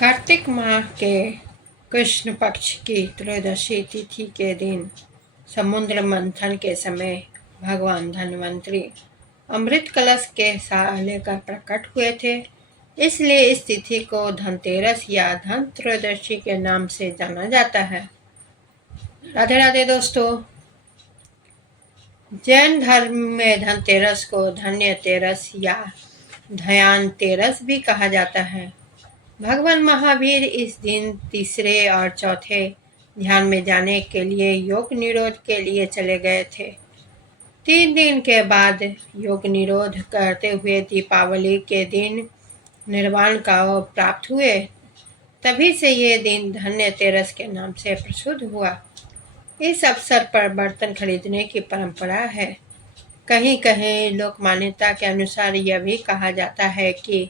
कार्तिक माह के कृष्ण पक्ष की त्रयोदशी तिथि के दिन समुद्र मंथन के समय भगवान धन्वंतरी अमृत कलश के साथ लेकर प्रकट हुए थे। इसलिए इस तिथि को धनतेरस या धन त्रयोदशी के नाम से जाना जाता है। राधे राधे दोस्तों। जैन धर्म में धनतेरस को धन्य तेरस या धयान तेरस भी कहा जाता है। भगवान महावीर इस दिन तीसरे और चौथे ध्यान में जाने के लिए योग निरोध के लिए चले गए थे। 3 दिन के बाद योग निरोध करते हुए दीपावली के दिन निर्वाण का प्राप्त हुए। तभी से ये दिन धन्य तेरस के नाम से प्रसिद्ध हुआ। इस अवसर पर बर्तन खरीदने की परंपरा है। कहीं कहीं लोक मान्यता के अनुसार यह भी कहा जाता है कि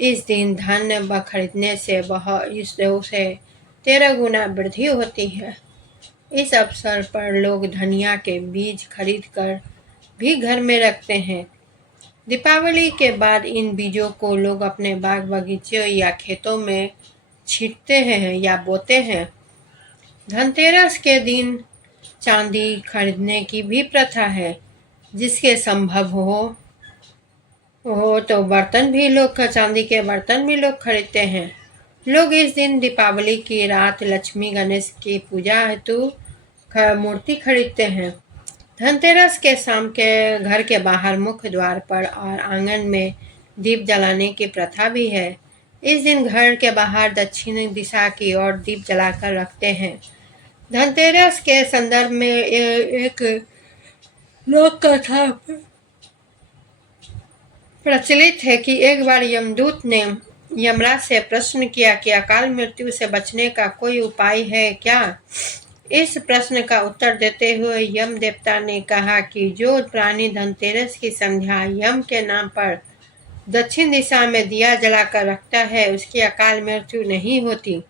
इस दिन धन खरीदने से इस 2 से 13 गुना वृद्धि होती है। इस अवसर पर लोग धनिया के बीज खरीद कर भी घर में रखते हैं। दीपावली के बाद इन बीजों को लोग अपने बाग बगीचे या खेतों में छींटते हैं या बोते हैं। धनतेरस के दिन चांदी खरीदने की भी प्रथा है। जिसके संभव हो तो बर्तन भी लोग चांदी के बर्तन भी लोग खरीदते हैं। लोग इस दिन दीपावली की रात लक्ष्मी गणेश की पूजा हेतु मूर्ति खरीदते हैं। धनतेरस के शाम के घर के बाहर मुख्य द्वार पर और आंगन में दीप जलाने की प्रथा भी है। इस दिन घर के बाहर दक्षिण दिशा की ओर दीप जलाकर रखते हैं। धनतेरस के संदर्भ में एक लोक कथा प्रचलित है कि एक बार यमदूत ने यमराज से प्रश्न किया कि अकाल मृत्यु से बचने का कोई उपाय है क्या। इस प्रश्न का उत्तर देते हुए यम देवता ने कहा कि जो प्राणी धनतेरस की संध्या यम के नाम पर दक्षिण दिशा में दिया जलाकर रखता है उसकी अकाल मृत्यु नहीं होती।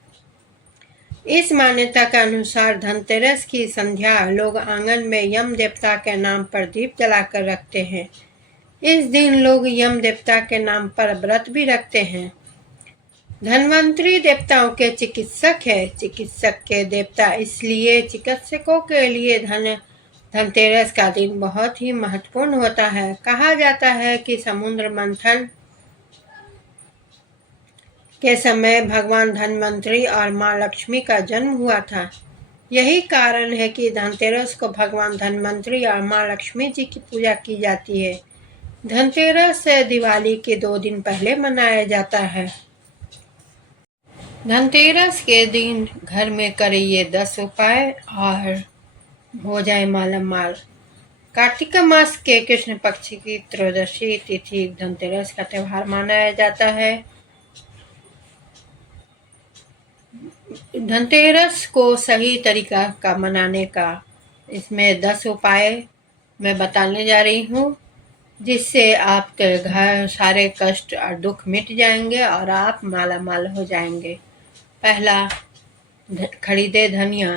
इस मान्यता के अनुसार धनतेरस की संध्या लोग आंगन में यम देवता के नाम पर दीप जलाकर रखते हैं। इस दिन लोग यम देवता के नाम पर व्रत भी रखते हैं। धन्वंतरी देवताओं के चिकित्सक है। चिकित्सक के देवता इसलिए चिकित्सकों के लिए धनतेरस का दिन बहुत ही महत्वपूर्ण होता है। कहा जाता है कि समुद्र मंथन के समय भगवान धन्वंतरी और माँ लक्ष्मी का जन्म हुआ था। यही कारण है कि धनतेरस को भगवान धन्वंतरी और माँ लक्ष्मी जी की पूजा की जाती है। धनतेरस से दिवाली के 2 दिन पहले मनाया जाता है। धनतेरस के दिन घर में करें ये 10 उपाय और हो जाए मालामाल। कार्तिक मास के कृष्ण पक्ष की त्रयोदशी तिथि धनतेरस का त्योहार मनाया जाता है। धनतेरस को सही तरीका का मनाने का इसमें 10 उपाय मैं बताने जा रही हूँ, जिससे आपके घर सारे कष्ट और दुख मिट जाएंगे और आप मालामाल हो जाएंगे। पहला, खरीदे धनिया।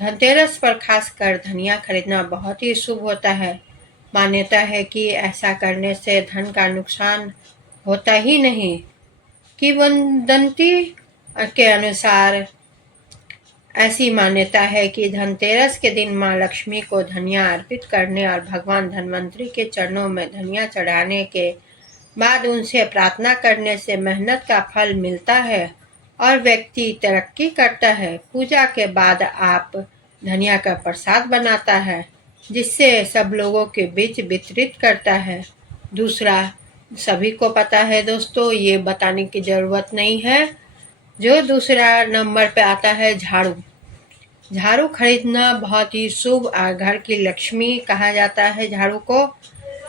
धनतेरस पर खासकर धनिया खरीदना बहुत ही शुभ होता है। मान्यता है कि ऐसा करने से धन का नुकसान होता ही नहीं। किंवदंती के अनुसार ऐसी मान्यता है कि धनतेरस के दिन माँ लक्ष्मी को धनिया अर्पित करने और भगवान धन्वंतरी के चरणों में धनिया चढ़ाने के बाद उनसे प्रार्थना करने से मेहनत का फल मिलता है और व्यक्ति तरक्की करता है। पूजा के बाद आप धनिया का प्रसाद बनाता है जिससे सब लोगों के बीच वितरित करता है। दूसरा, सभी को पता है दोस्तों, ये बताने की जरूरत नहीं है। जो दूसरा नंबर पे आता है झाड़ू। झाड़ू खरीदना बहुत ही शुभ और घर की लक्ष्मी कहा जाता है झाड़ू को।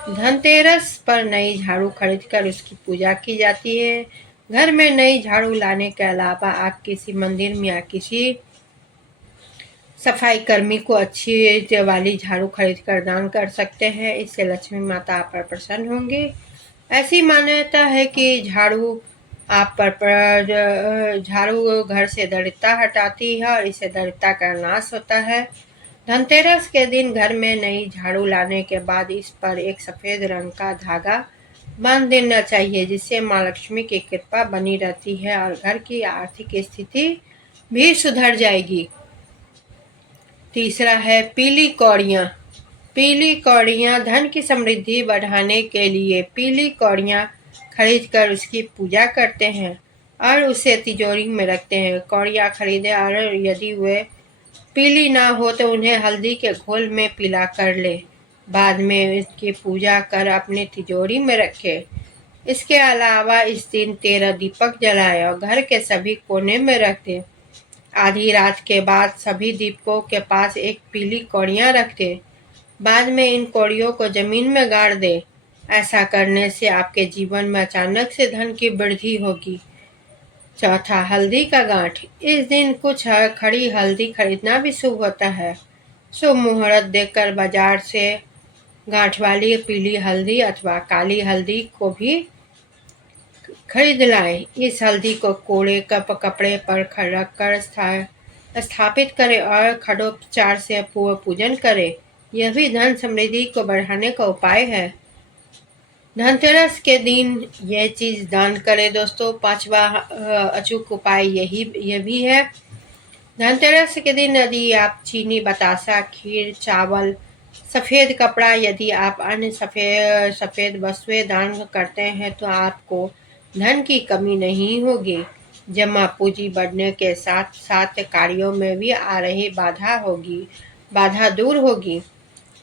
धनतेरस पर नई झाड़ू खरीदकर उसकी पूजा की जाती है। घर में नई झाड़ू लाने के अलावा आप किसी मंदिर में या किसी सफाई कर्मी को अच्छी वाली झाड़ू खरीदकर दान कर सकते हैं। इससे लक्ष्मी माता आप पर प्रसन्न होंगी। ऐसी मान्यता है कि झाड़ू घर से दरिद्रता हटाती है और इससे दरिद्रता का नाश होता है। धनतेरस के दिन घर में नई झाड़ू लाने के बाद इस पर एक सफेद रंग का धागा बांध देना चाहिए, जिससे माँ लक्ष्मी की कृपा बनी रहती है और घर की आर्थिक स्थिति भी सुधर जाएगी। तीसरा है पीली कौड़ियाँ। पीली कौड़ियाँ धन की समृद्धि बढ़ाने के लिए पीली कौड़ियाँ खरीद कर उसकी पूजा करते हैं और उसे तिजोरी में रखते हैं। कौड़ियाँ खरीदे और यदि वे पीली ना हो तो उन्हें हल्दी के घोल में पिला कर ले, बाद में इसकी पूजा कर अपनी तिजोरी में रखे। इसके अलावा इस दिन 13 दीपक जलाए और घर के सभी कोने में रख दे। आधी रात के बाद सभी दीपकों के पास एक पीली कौड़ियाँ रख दे। बाद में इन कौड़ियों को जमीन में गाड़ दे। ऐसा करने से आपके जीवन में अचानक से धन की वृद्धि होगी। चौथा, हल्दी का गांठ। इस दिन कुछ खड़ी हल्दी खरीदना भी शुभ होता है। शुभ मुहूर्त देखकर बाजार से गांठ वाली पीली हल्दी अथवा काली हल्दी को भी खरीद लाएं। इस हल्दी को कोड़े कपड़े पर रखकर स्थापित करें और खडोपचार से पूजन करें। यह भी धन समृद्धि को बढ़ाने का उपाय है। धनतेरस के दिन यह चीज दान करें दोस्तों। पांचवा अचूक उपाय यह भी है। धनतेरस के दिन यदि आप चीनी, बतासा, खीर, चावल, सफेद कपड़ा, यदि आप अन्य सफेद वस्तुएं दान करते हैं तो आपको धन की कमी नहीं होगी। जमा पूंजी बढ़ने के साथ साथ कार्यों में भी आ रही बाधा दूर होगी।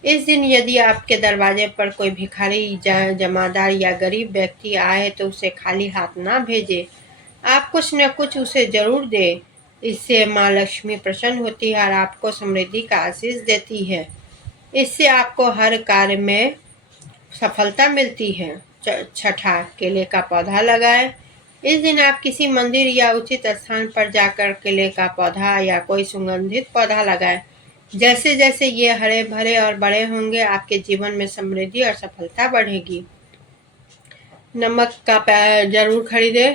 इस दिन यदि आपके दरवाजे पर कोई भिखारी, जमादार या गरीब व्यक्ति आए तो उसे खाली हाथ ना भेजे। आप कुछ न कुछ उसे जरूर दे। इससे माँ लक्ष्मी प्रसन्न होती है और आपको समृद्धि का आशीष देती है। इससे आपको हर कार्य में सफलता मिलती है। छठा, केले का पौधा लगाएं। इस दिन आप किसी मंदिर या उचित स्थान पर जाकर केले का पौधा या कोई सुगंधित पौधा लगाएं। जैसे जैसे ये हरे भरे और बड़े होंगे, आपके जीवन में समृद्धि और सफलता बढ़ेगी। नमक का जरूर खरीदे।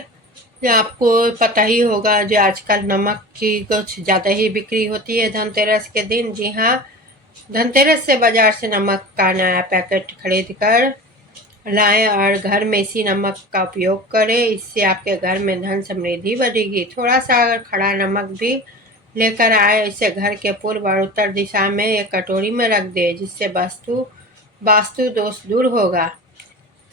आपको पता ही होगा जो आजकल नमक की कुछ ज़्यादा ही बिक्री होती है धनतेरस के दिन। जी हाँ, धनतेरस से बाजार से नमक का नया पैकेट खरीद कर लाएं और घर में इसी नमक का उपयोग करें। इससे आपके घर में धन समृद्धि बढ़ेगी। थोड़ा सा खड़ा नमक भी लेकर आए। इसे घर के पूर्व और उत्तर दिशा में एक कटोरी में रख दे, जिससे वास्तु दोष दूर होगा।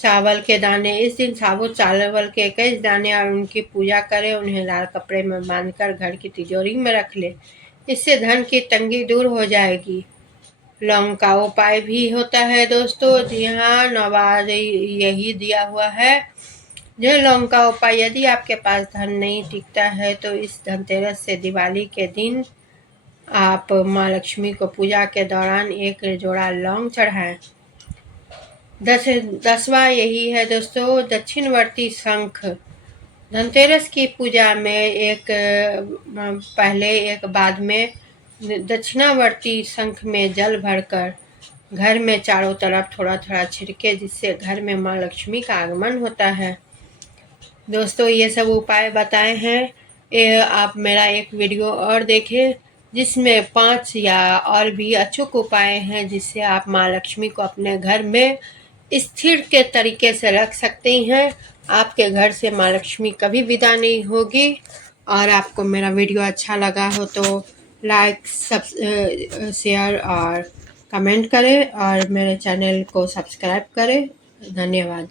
चावल के दाने। इस दिन साबुत चावल के 21 दाने और उनकी पूजा करें। उन्हें लाल कपड़े में बांधकर घर की तिजोरी में रख ले। इससे धन की तंगी दूर हो जाएगी। लौंग का उपाय भी होता है दोस्तों। जी हाँ, नवाज यही दिया हुआ है। जो लौंग का उपाय, यदि आपके पास धन नहीं टिकता है तो इस धनतेरस से दिवाली के दिन आप माँ लक्ष्मी को पूजा के दौरान एक जोड़ा लौंग चढ़ाएं। 10वां यही है दोस्तों, दक्षिणवर्ती शंख। धनतेरस की पूजा में एक पहले एक बाद में दक्षिणावर्ती शंख में जल भरकर घर में चारों तरफ थोड़ा थोड़ा छिड़के, जिससे घर में माँ लक्ष्मी का आगमन होता है। दोस्तों, ये सब उपाय बताए हैं। आप मेरा एक वीडियो और देखें जिसमें 5 या और भी अचूक उपाय हैं, जिससे आप माँ लक्ष्मी को अपने घर में स्थिर के तरीके से रख सकते हैं। आपके घर से माँ लक्ष्मी कभी विदा नहीं होगी। और आपको मेरा वीडियो अच्छा लगा हो तो लाइक, शेयर और कमेंट करें और मेरे चैनल को सब्सक्राइब करें। धन्यवाद।